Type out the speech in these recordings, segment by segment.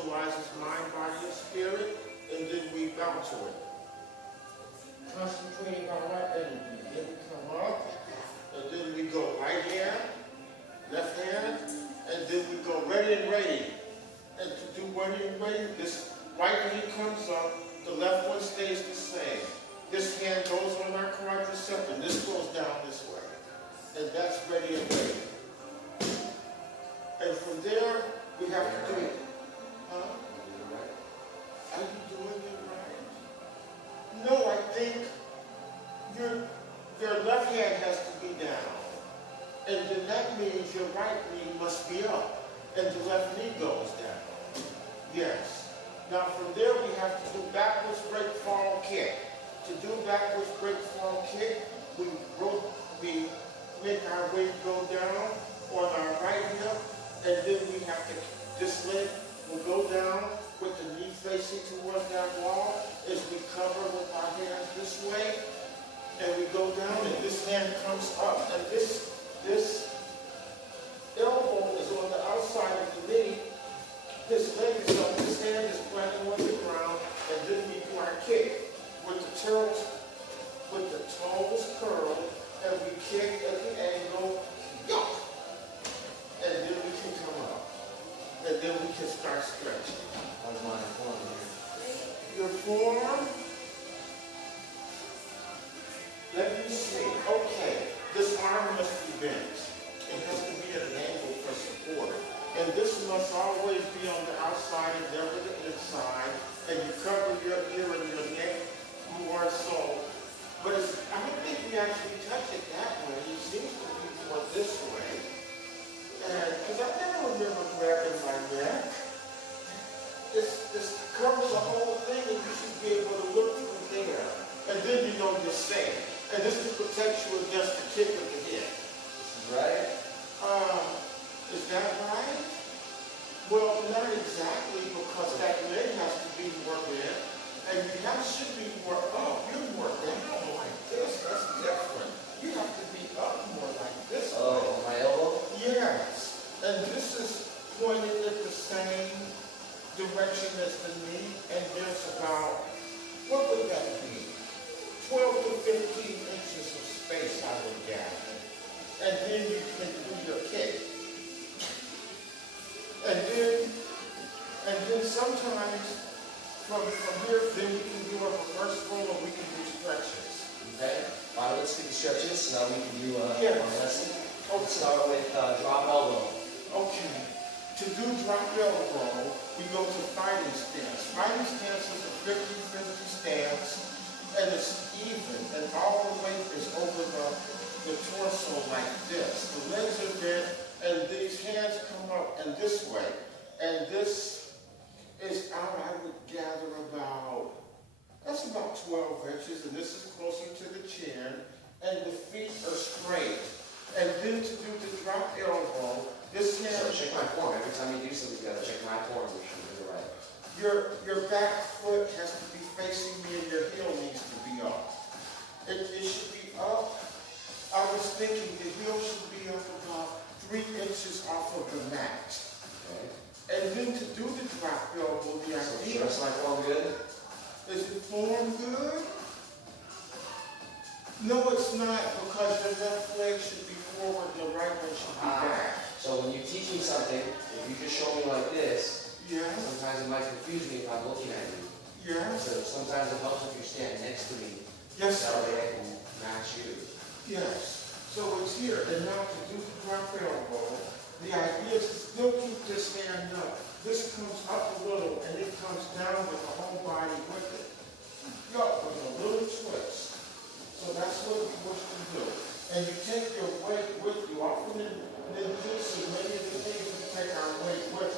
visualizes mind, body, and spirit, and then we bounce to it. Concentrating on our energy. Then we come up, and then we go right hand, left hand, and then we go ready and ready. And to do ready and ready, this right knee comes up, the left one stays the same. This hand goes on our quadricep, and this goes down this way. And that's ready and ready. And from there, we have to do it. Huh? Are you doing it right? No, I think your left hand has to be down. And then that means your right knee must be up. And the left knee goes down. Yes. Now from there, we have to do backwards break fall kick. To do backwards break fall kick, we make our weight go down on our right hip, and then we have to, this leg will go down with the knee facing towards that wall as we cover with our hands this way, and we go down, and this hand comes up, and this elbow is on the outside of the knee, this leg is up, this hand is planted on the ground, and then we do our kick with the toes curled, and we kick at the angle, yuck, and then we can come up, and then we can start stretching. How's my form here? Your form, let me see, okay, this arm must be bent. It has to be at an angle for support. And this must always be on the outside and never the inside, and you cover your ear and your neck more so. But I don't think we actually touch it that way. It seems to be more this way. And because I never remember grabbing my neck. This covers the whole thing, and you should be able to look from there. And then you know you're safe. And this to protect you against the kick of the head. This is right? Is that right? Well, not exactly, because that leg has to be more bent. And that should be more up. You're more down like this. That's different. You have to be up more like this. Oh, my elbow? Yes. And this is pointed in the same direction as the knee. And there's about, what would that be? 12 to 15 inches of space, I would gather. And then you can do your kick. And then sometimes from here, then we can do a reverse roll, or we can do stretches. Okay. All right, let's do the stretches. Now we can do our lesson. Okay. Let's start with drop elbow. Okay. To do drop elbow, we go to fighting stance. Fighting stance is a 50-50 stance, and it's even, and all the weight is over the torso like this. The legs are bent, and these hands come up and this way. And this is out, I would gather that's about 12 inches, and this is closer to the chin, and the feet are straight. And then to do the drop elbow, this hand... So check my form. Every time you do something, you gotta check my form, make sure you're right. Your back foot has to be facing me, and your heel needs to be up. It should be up. I was thinking the heel should be up about 3 inches off of the mat. Okay. And then to do the drop elbow, the idea... So my form good? Is the form good? No, it's not, because your left leg should be forward, the right one should be back. So when you teach me something, if you just show me like this, Yes. sometimes it might confuse me if I'm looking at you. Yes. So sometimes it helps if you stand next to me. Yes. That way I can match you. Yes. So it's here, and now to do the drop elbow, the idea is to still keep this hand up. This comes up a little, and it comes down with the whole body with it. Up with a little twist. So that's what we wish to do. And you take your weight with you. Often in jiu-jitsu, many of the things we take our weight with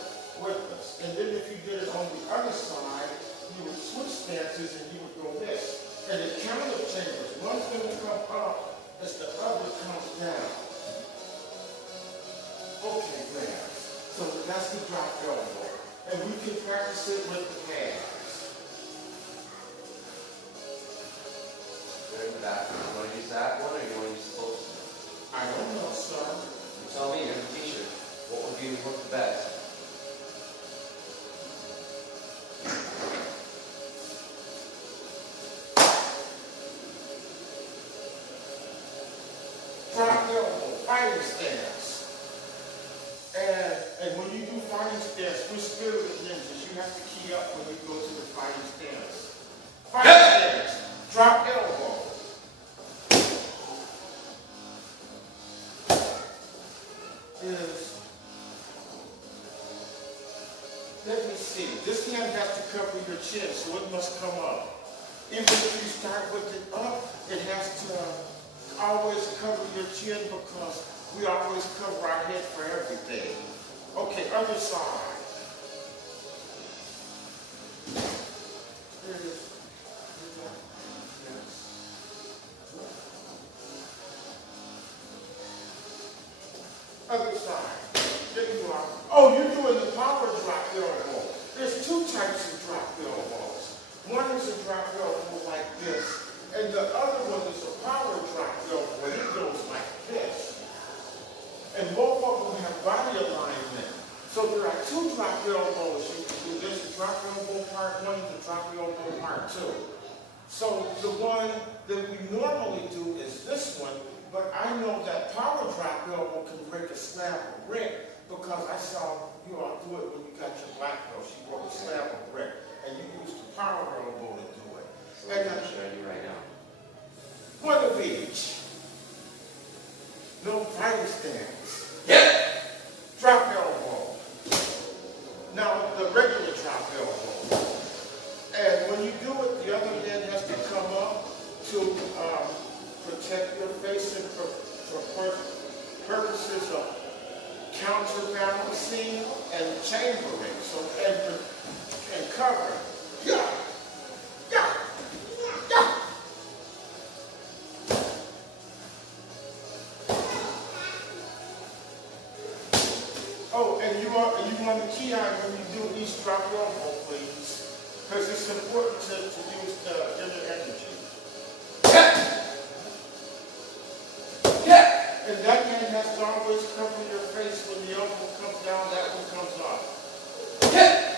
us. And then if you did it on the other side, you would switch stances and you would go this. And it counter chambers. One's going to come up as the other comes down. Okay, there. So that's the drop elbow. And we can practice it with the hands. Good back. You want to use that one or you want to use both? I don't know, sir. You tell me, you're the teacher. What would you work the best? have to key up when you go to the fighting stance. Fighting stance. Drop elbow. Let me see. This hand has to cover your chin, so it must come up. Even if you start with it up, it has to always cover your chin because we always cover our head for everything. Okay, other side. There it is. Yes. Other side. There you are. Oh, you're doing the power drop elbow. There's two types of drop elbows. One is a drop elbow like this, and the other one is a power drop elbow, and it goes like this. And both of them have body alignment. So there are two drop elbows you can do. There's a drop elbow part 1 and the drop elbow part 2. So the one that we normally do is this one, but I know that power drop elbow can break a slab of brick because I saw you all do it when you got your black belt. She broke a slab of brick, and you used the power elbow to do it. So what I'm showing you right now. One of each. No fighting stance. Yep. Drop elbow. Now, the regular drop elbow. And when you do it, the other hand has to come up to protect your face and for purposes of counterbalancing and chambering. So, and covering. Yeah. Yeah. Yeah. Oh, and you want to key on when you do each drop elbow, please. Because it's important to use the inner energy. Yeah. Yeah. And that hand has to always cover your face. When the elbow comes down, that one comes up. Yeah.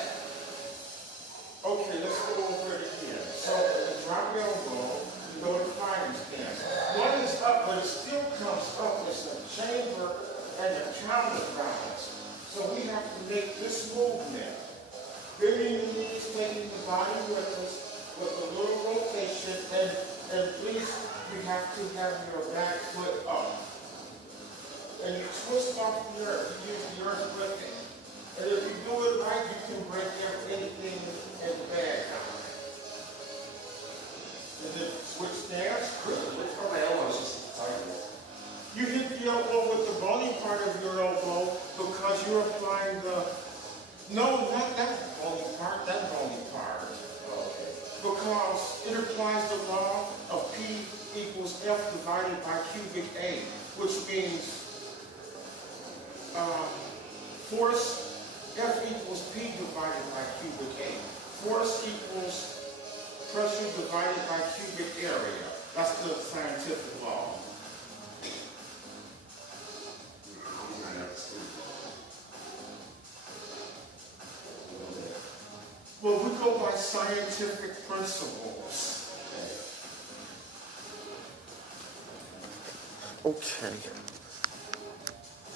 Okay, let's go over it again. So the drop elbow, you go to fighting stance. One is up, but it still comes up. It's a chamber and a counterbalance. So we have to make this movement. Bending the knees, taking the body with us, with a little rotation, and please, you have to have your back foot up. And you twist off the earth. You use the earth with it. And if you do it right, you can break anything in the bag. And then switch stance. Which part of my elbow is just targeted? You hit the elbow with the bony part of your elbow because you're applying the... No, not that bony part, that bony part. Oh, okay. Because it applies the law of P equals F divided by cubic A, which means force, F equals P divided by cubic A. Force equals pressure divided by cubic area. That's the scientific law. Well, we go by scientific principles. Okay.